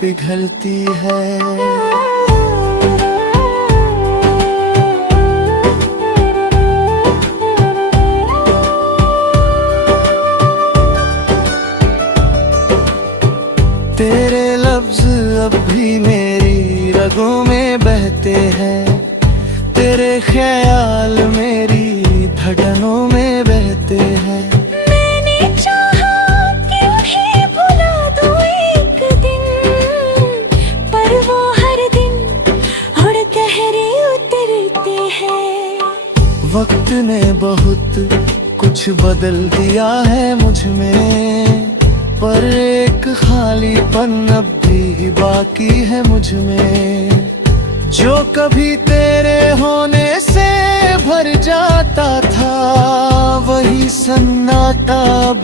पिघलती है। तेरे लफ्ज अब भी मेरी रगों में बहते हैं, तेरे ख्याल मेरी धड़कनों में बहते हैं। मैंने चाहा कि उन्हें भुला दूं एक दिन, पर वो हर दिन उड़ गहरे उतरते हैं। वक्त ने बहुत कुछ बदल दिया है मुझ में, पर एक खालीपन अब भी बाकी है मुझ में। जो कभी तेरे होने से भर जाता था, वही सन्नाटा अब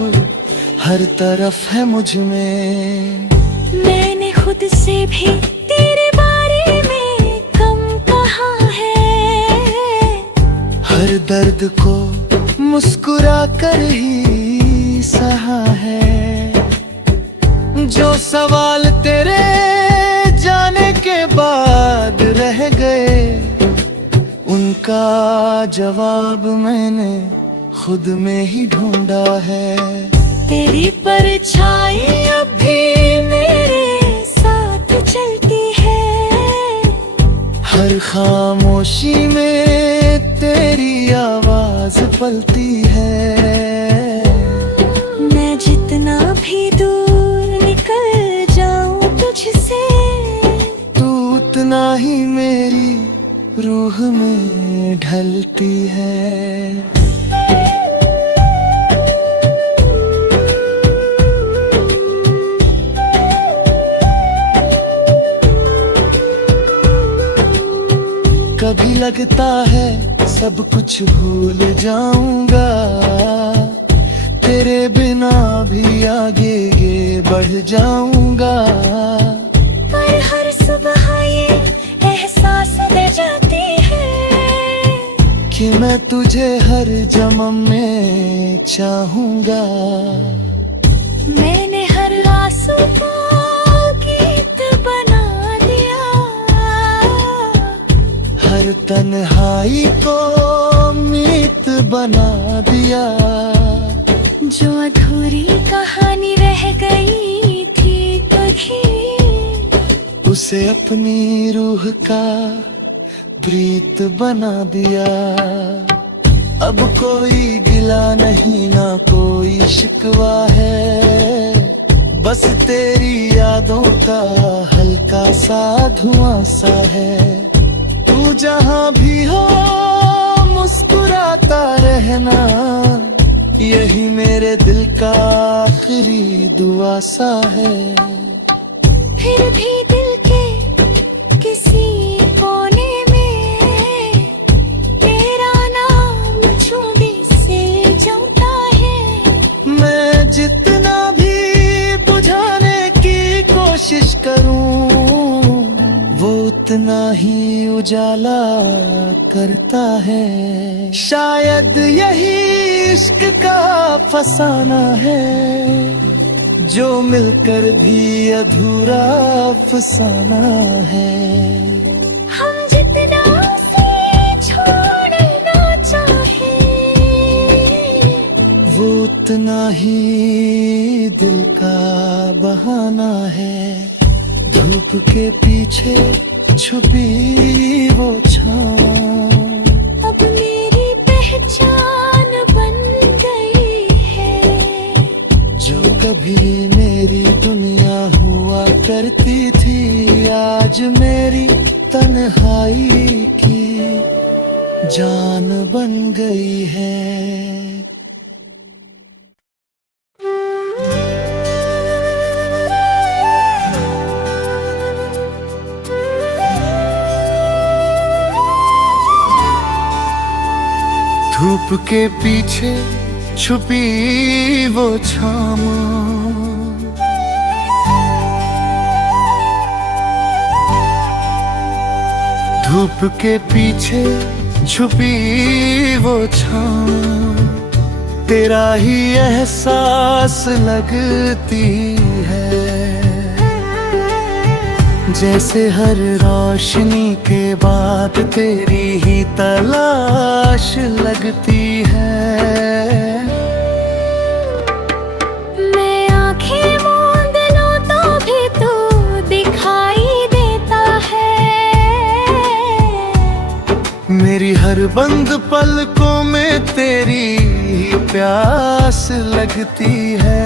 हर तरफ है मुझ में। मैंने खुद से भी तेरे बारे में कम कहा है, हर दर्द को मुस्कुरा कर ही सहा है। जो सवाल तेरे जाने के बाद रह गए, उनका जवाब मैंने खुद में ही ढूंढा है। तेरी परछाई अब भी मेरे साथ चलती है, हर खामोशी में तेरी आवाज पलती है। मैं जितना भी दूर निकल जाऊं तुझसे, तू उतना ही मेरी रूह में ढलती है। कभी लगता है सब कुछ भूल जाऊंगा, तेरे बिना भी आगे ये बढ़ जाऊंगा। पर हर सुबह ये एहसास दे जाती है कि मैं तुझे हर जन्म में चाहूंगा। मैंने हर आंसू को गीत बना दिया, हर तन्हाई को मीत बना दिया। जो अधूरी कहानी रह गई थी कभी, उसे अपनी रूह का प्रीत बना दिया। अब कोई गिला नहीं, ना कोई शिकवा है, बस तेरी यादों का हल्का सा धुआं सा है। तू जहां भी हो मुस्कुराता रहना, यही मेरे दिल का आखिरी दुआ सा है। फिर भी दिल के किसी कोने में तेरा नाम छूबी से जलता है। मैं जितना भी बुझाने की कोशिश करूं, वो उतना ही उजाला करता है। शायद यही इश्क का फसाना है, जो मिलकर भी अधूरा अफसाना है। हम जितना उसे छोड़ना चाहे, वो उतना ही दिल का बहाना है। धूप के पीछे छुपी वो छाँव, अब मेरी पहचान बन गई है। जो कभी मेरी दुनिया हुआ करती थी, आज मेरी तन्हाई की जान बन गई है। धूप के पीछे छुपी वो छाँव, धूप के पीछे छुपी वो छाँव, तेरा ही एहसास लगती है। जैसे हर रोशनी के बाद तेरी ही तलाश लगती है। मैं आंखें मूंद लूं तो भी तू दिखाई देता है। मेरी हर बंद पलकों में तेरी ही प्यास लगती है।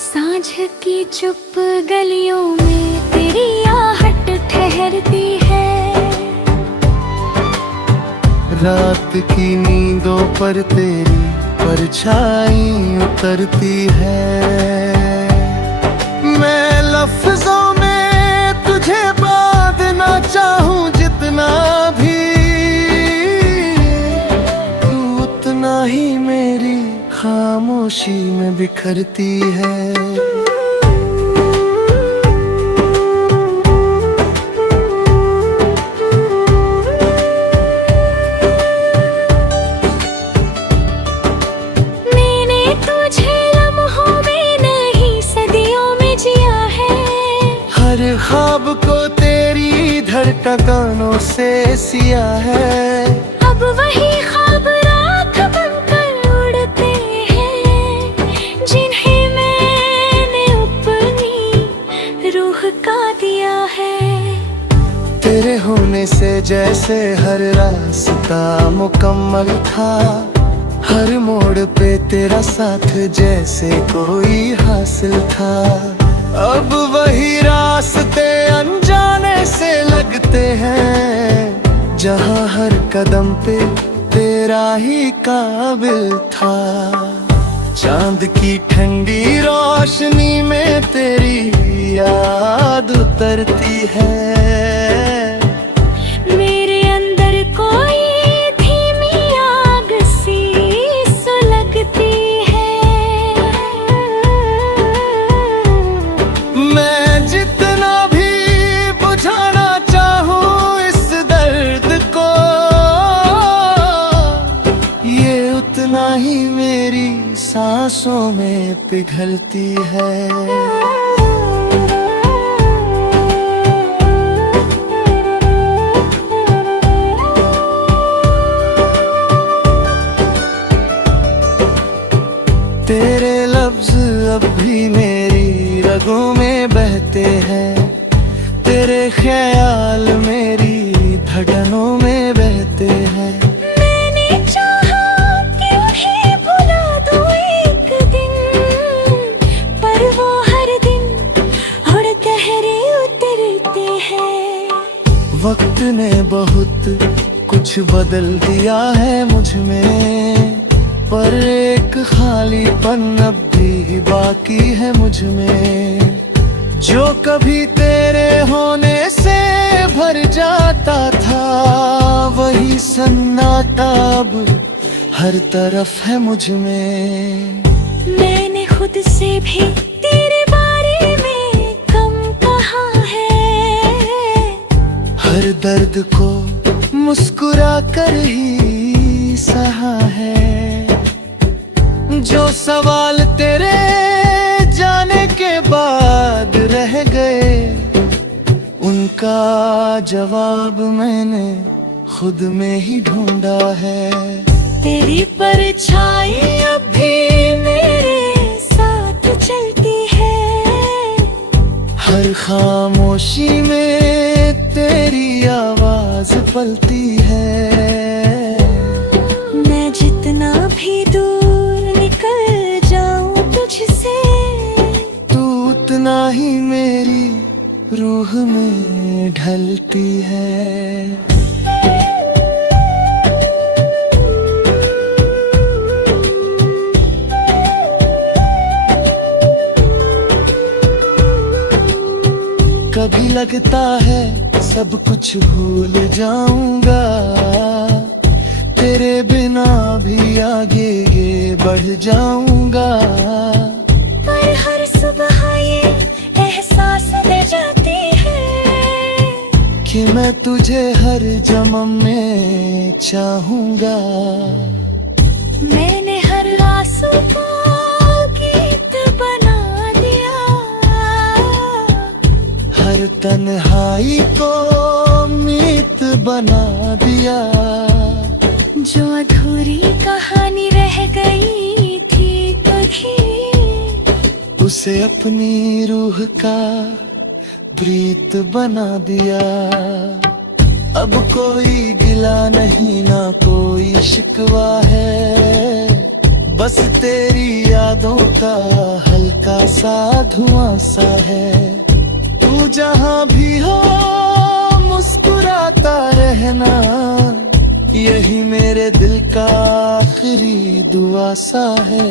सांझ की चुप गलियों में तेरी आहट ठहरती है। रात की नींदों पर तेरी परछाई उतरती है। मैं लफ्जों में तुझे बांधना चाहूं जितना भी, तू उतना ही मेरी खामोशी में बिखरती है। मैंने तुझे लम्हों में नहीं सदियों में जिया है। हर ख्वाब को तेरी धड़कनों से सिया है। अब वही ख्वाब राख बनकर उड़ते हैं, जिन्हें मैंने अपनी रूह का दिया है। तेरे होने से जैसे हर रास्ता मुकम्मल था, हर मोड़ पे तेरा साथ जैसे कोई हासिल था। अब वही रास्ते अनजाने से लगते हैं, जहाँ हर कदम पे तेरा ही काबिल था। चांद की ठंडी रोशनी में तेरी याद उतरती है। मेरे अंदर कोई धीमी आग सी सुलगती है। मैं जितना भी बुझाना चाहूं इस दर्द को, ये उतना ही मेरी सांसों में पिघलती है। तेरे लफ्ज अब भी मेरी रगों में बहते हैं। तेरे ख्याल मेरी धड़कनों में बहते हैं। मैंने चाहा कि उन्हें भुला दूं एक दिन, पर वो हर दिन उड़ गहरे उतरते हैं। वक्त ने बहुत कुछ बदल दिया है मुझ में, पर एक खालीपन अब भी बाकी है मुझ में। जो कभी तेरे होने से भर जाता था, वही सन्नाटा अब हर तरफ है मुझ में। मैंने खुद से भी तेरे बारे में कम कहा है। हर दर्द को मुस्कुरा कर ही सहा है। जो सवाल तेरे जाने के बाद रह गए, उनका जवाब मैंने खुद में ही ढूंढा है। तेरी परछाई अब भी मेरे साथ चलती है। हर खामोशी में तेरी आवाज पलती है। मैं जितना भी दूर निकल जाऊं तुझसे, तू उतना ही मेरी रूह में ढलती है। कभी लगता है सब कुछ भूल जाऊंगा, तेरे बिना भी आगे ये बढ़ जाऊंगा। पर हर सुबह ये एहसास दे जाती है कि मैं तुझे हर जन्म में चाहूंगा। मैंने हर आंसू को गीत बना दिया। पर तन्हाई को मीत बना दिया। जो अधूरी कहानी रह गई थी कभी, उसे अपनी रूह का प्रीत बना दिया। अब कोई गिला नहीं, ना कोई शिकवा है, बस तेरी यादों का हल्का सा धुआं सा है। तू जहां भी हो मुस्कुराता रहना, यही मेरे दिल का आखिरी दुआ सा है।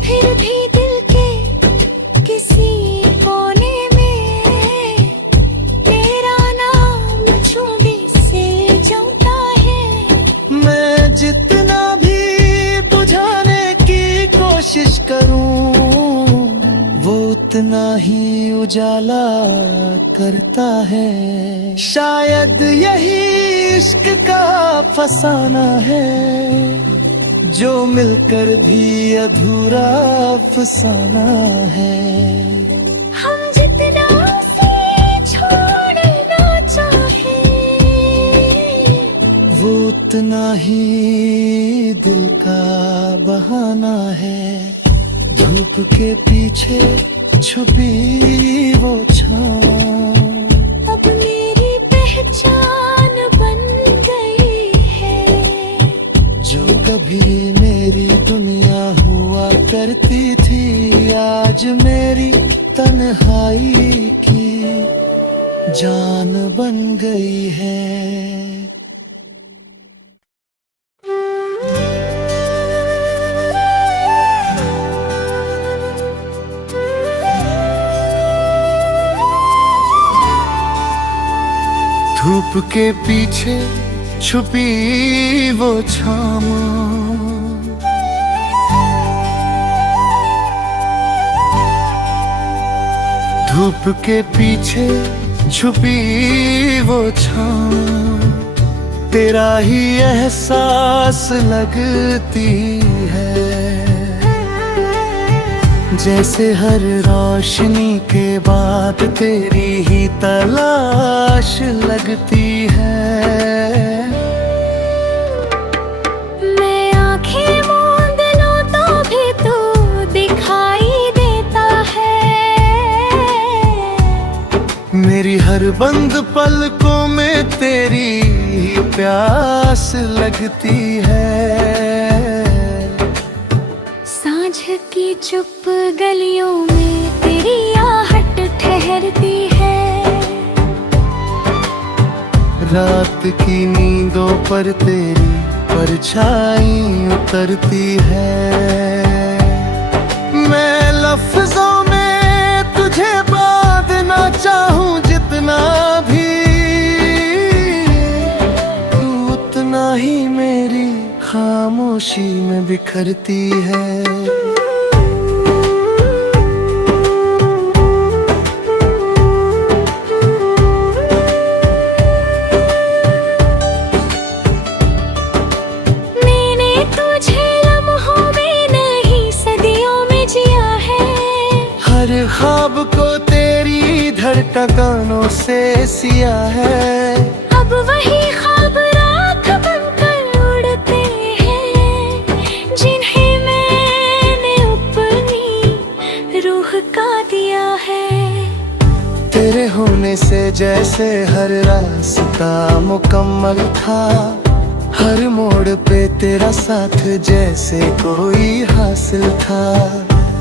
फिर भी दिल के किसी कोने में तेरा नाम छूबी से जलता है। मैं जितना भी बुझाने की कोशिश करूं, वो उतना ही उजाला करता है। शायद यही इश्क का फसाना है, जो मिलकर भी अधूरा अफसाना है। हम जितना से छोड़ना चाहे, वो उतना ही दिल का बहाना है। धूप के पीछे छुपी वो छाँव, अब मेरी पहचान बन गई है। जो कभी मेरी दुनिया हुआ करती थी, आज मेरी तन्हाई की जान बन गई है। धूप के पीछे छुपी वो छाँव, धूप के पीछे छुपी वो छाँव, तेरा ही एहसास लगती है। जैसे हर रोशनी के बाद तेरी ही तलाश लगती है। मैं आंखें मूंद लूं तो भी तू दिखाई देता है। मेरी हर बंद पलकों में तेरी ही प्यास लगती है। सांझ की चुप गलियों में तेरी आहट ठहरती है। रात की नींदों पर तेरी परछाई उतरती है। मैं लफ्जों में तुझे बांधना चाहूं जितना भी, तू उतना ही मेरी खामोशी में बिखरती है। ख्वाब को तेरी धड़कनों से सिया है। अब वही ख्वाब राख बनकर उड़ते हैं, जिन्हें मैंने अपनी रूह का दिया है। तेरे होने से जैसे हर रास्ता मुकम्मल था, हर मोड़ पे तेरा साथ जैसे कोई हासिल था।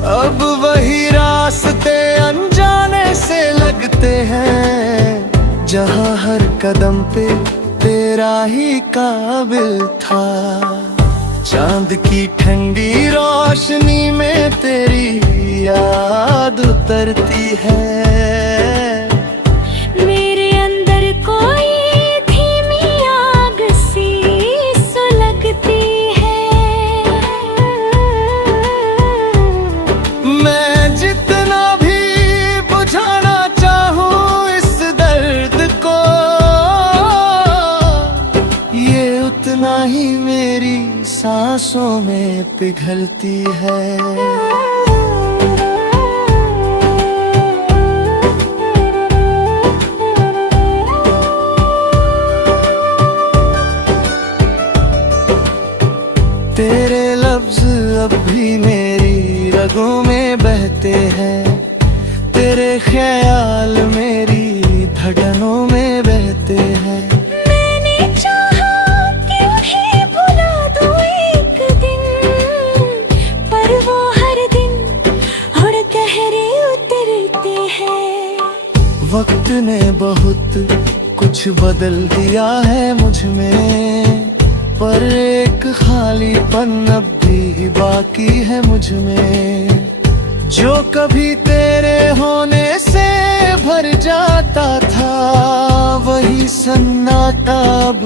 अब वही रास्ते अनजाने से लगते हैं, जहाँ हर कदम पे तेरा ही काबिल था। चांद की ठंडी रोशनी में तेरी याद उतरती है। मेरे अंदर कोई धीमी आग सी सुलगती है। मैं जितना भी बुझाना चाहूं इस दर्द को, ये उतना ही मेरी सांसों में पिघलती है। धड़कनों में बहते हैं। मैंने चाहा कि उन्हें भुला दूं एक दिन, पर वो हर दिन उड़ गहरे उतरते हैं। वक्त ने बहुत कुछ बदल दिया है मुझ में, पर एक खालीपन अब भी बाकी है मुझ में। जो कभी तेरे होने से भर जाता था, वही सन्नाटा अब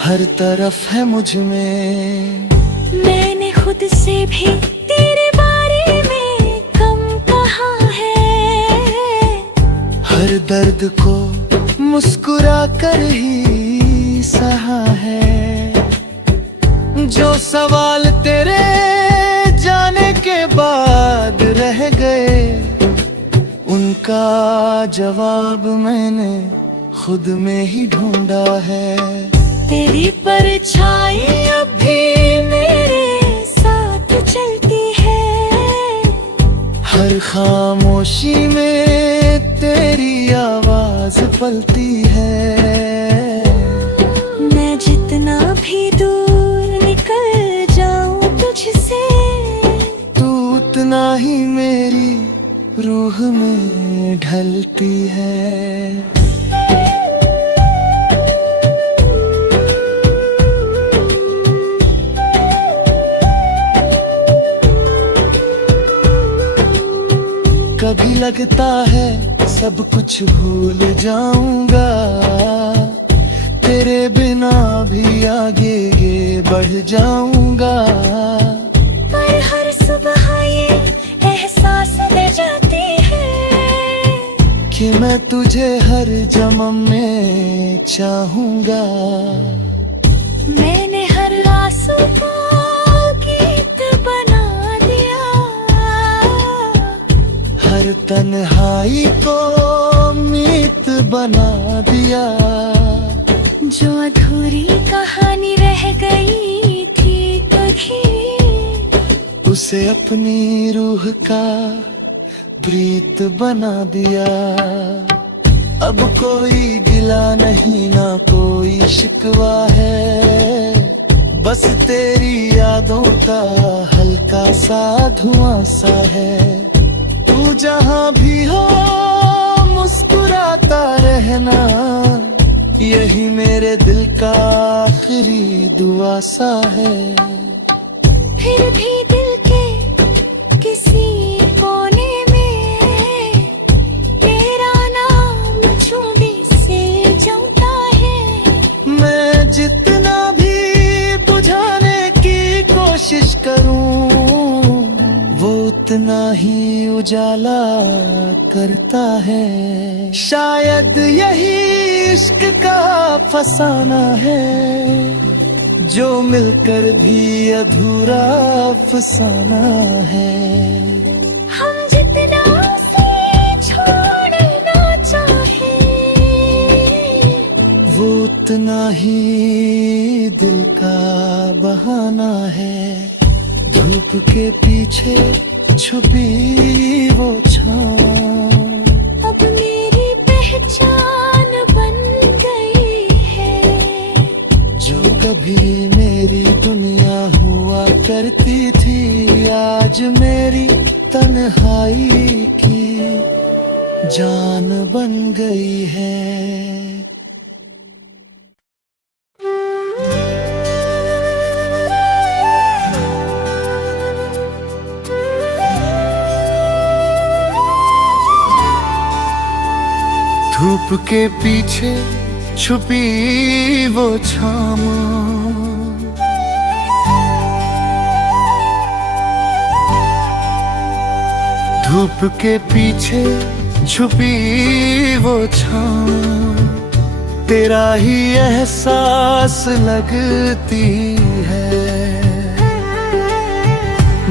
हर तरफ है मुझ में। मैंने खुद से भी तेरे बारे में कम कहा है। हर दर्द को मुस्कुरा कर ही सहा है। जो सवाल तेरे जाने के बाद रह गए, उनका जवाब मैंने खुद में ही ढूंढा है। तेरी परछाई अब भी मेरे साथ चलती है। हर खामोशी में तेरी आवाज पलती है। मैं जितना भी दूर निकल जाऊं तुझसे, तू उतना ही मेरी रूह में ढलती है। कभी लगता है सब कुछ भूल जाऊंगा, तेरे बिना भी आगे ये बढ़ जाऊंगा। पर हर सुबह ये एहसास ले जाती है कि मैं तुझे हर जन्म में चाहूंगा। मैंने हर आंसू को गीत बना दिया, हर तन्हाई को मीत बना दिया। जो अधूरी कहानी रह गई थी कभी, उसे अपनी रूह का प्रीत बना दिया। अब कोई गिला नहीं, ना कोई शिकवा है, बस तेरी यादों का हल्का सा धुआं सा है। तू जहाँ भी हो मुस्कुराता रहना, यही मेरे दिल का आखिरी दुआ सा है। फिर भी दिल के किसी कोने में तेरा नाम छूबी से जमता है। मैं जितना भी बुझाने की कोशिश करूं, वो उतना ही उजाला करता है। शायद यही इश्क का फसाना है, जो मिलकर भी अधूरा अफसाना है। हम जितना उसे छोड़ना चाहे, वो उतना ही दिल का बहाना है। धूप के पीछे छुपी वो छाँव, अब मेरी पहचान बन गई है। जो कभी मेरी दुनिया हुआ करती थी, आज मेरी तन्हाई की जान बन गई है। धूप के पीछे छुपी वो छाँव, धूप के पीछे छुपी वो छाँव, तेरा ही एहसास लगती है।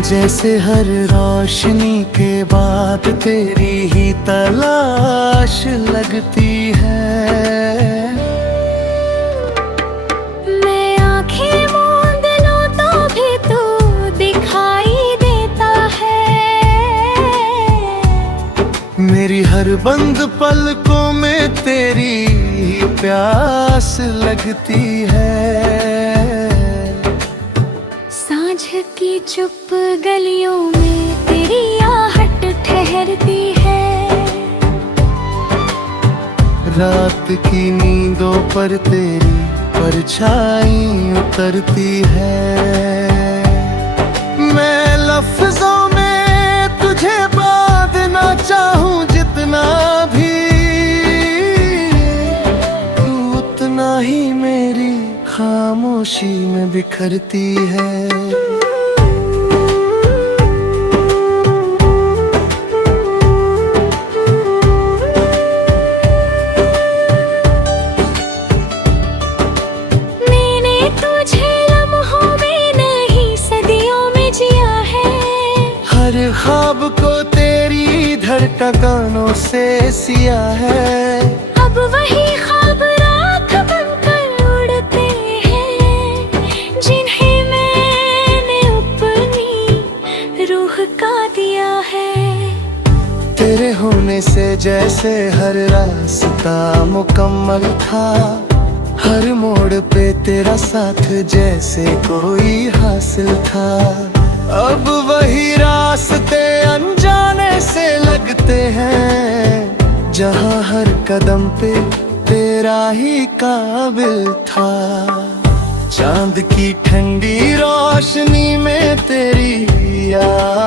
जैसे हर रोशनी के बाद तेरी ही तलाश लगती है। मैं आंखें मूंद लूं तो भी तू दिखाई देता है। मेरी हर बंद पलकों में तेरी प्यास लगती है। सांझ की चुप गलियों में तेरी आहट ठहरती है। रात की नींदों पर तेरी परछाई उतरती है। मैं लफ्जों में तुझे बांधना चाहूं जितना भी, तू उतना ही मेरी खामोशी में बिखरती है। हर ख्वाब को तेरी धड़कनों से सिया है। अब वही ख्वाब राख बनकर उड़ते हैं, जिन्हें मैंने अपनी रूह का दिया है। तेरे होने से जैसे हर रास्ता मुकम्मल था, हर मोड़ पे तेरा साथ जैसे कोई हासिल था। अब वही रास्ते अनजाने से लगते हैं, जहाँ हर कदम पे तेरा ही काबिल था। चांद की ठंडी रोशनी में तेरी याद